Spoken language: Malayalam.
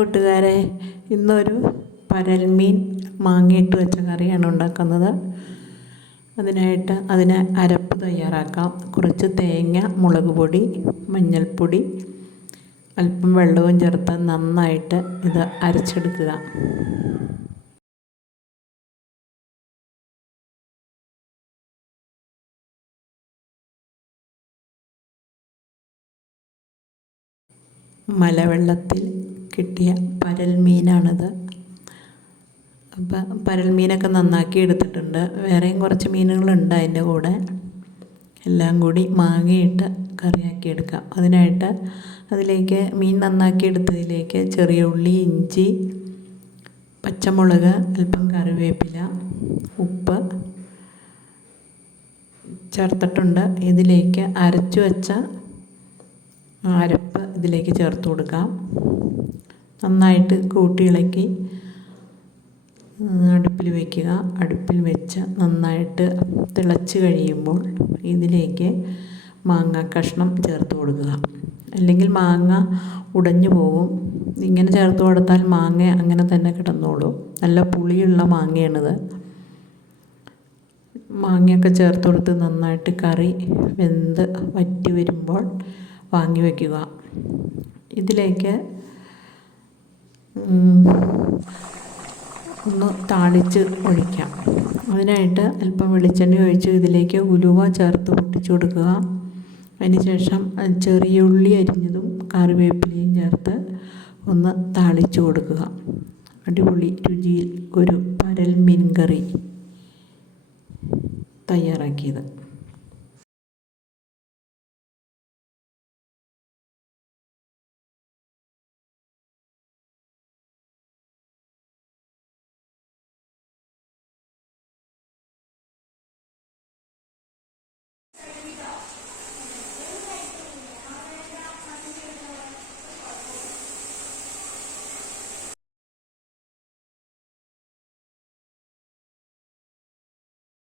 കൂട്ടുകാരെ, ഇന്നൊരു പരൽമീൻ മാങ്ങയിട്ട് വെച്ച കറിയാണ് ഉണ്ടാക്കുന്നത്. അതിന് അരപ്പ് തയ്യാറാക്കാം. കുറച്ച് തേങ്ങ, മുളക് പൊടി, മഞ്ഞൾപ്പൊടി, അല്പം വെള്ളവും ചേർത്ത് നന്നായിട്ട് ഇത് അരച്ചെടുക്കുക. മലവെള്ളത്തിൽ കിട്ടിയ പരൽമീനാണിത്. അപ്പം പരൽമീനൊക്കെ നന്നാക്കി എടുത്തിട്ടുണ്ട്. വേറെയും കുറച്ച് മീനുകളുണ്ട് അതിൻ്റെ കൂടെ. എല്ലാം കൂടി മാങ്ങയിട്ട് കറിയാക്കി എടുക്കാം. അതിലേക്ക് മീൻ നന്നാക്കി എടുത്തതിലേക്ക് ചെറിയ ഉള്ളി, ഇഞ്ചി, പച്ചമുളക്, അല്പം കറിവേപ്പില, ഉപ്പ് ചേർത്തിട്ടുണ്ട്. ഇതിലേക്ക് അരച്ചു വെച്ച അരപ്പ് ഇതിലേക്ക് ചേർത്ത് കൊടുക്കാം. നന്നായിട്ട് കൂട്ടി ഇളക്കി അടുപ്പിൽ വയ്ക്കുക. അടുപ്പിൽ വെച്ച് നന്നായിട്ട് തിളച്ച് കഴിയുമ്പോൾ ഇതിലേക്ക് മാങ്ങ കഷ്ണം ചേർത്ത് കൊടുക്കുക. അല്ലെങ്കിൽ മാങ്ങ ഉടഞ്ഞു പോകും. ഇങ്ങനെ ചേർത്ത് കൊടുത്താൽ മാങ്ങ അങ്ങനെ തന്നെ കിടന്നോളും. നല്ല പുളിയുള്ള മാങ്ങയാണിത്. മാങ്ങയൊക്കെ ചേർത്ത് കൊടുത്ത് നന്നായിട്ട് കറി വെന്ത് വറ്റി വരുമ്പോൾ വാങ്ങി വയ്ക്കുക. ഇതിലേക്ക് ഒന്ന് താളിച്ച് ഒഴിക്കാം. അതിനായിട്ട് അല്പം വെളിച്ചെണ്ണ ഒഴിച്ച് ഇതിലേക്ക് ഉലുവ ചേർത്ത് പൊട്ടിച്ചു കൊടുക്കുക. അതിനുശേഷം ചെറിയ ഉള്ളി അരിഞ്ഞതും കറിവേപ്പിലയും ചേർത്ത് ഒന്ന് താളിച്ച് കൊടുക്കുക. അടിപൊളി രുചിയിൽ ഒരു പരൽ മീൻ കറി തയ്യാറാക്കിയത്.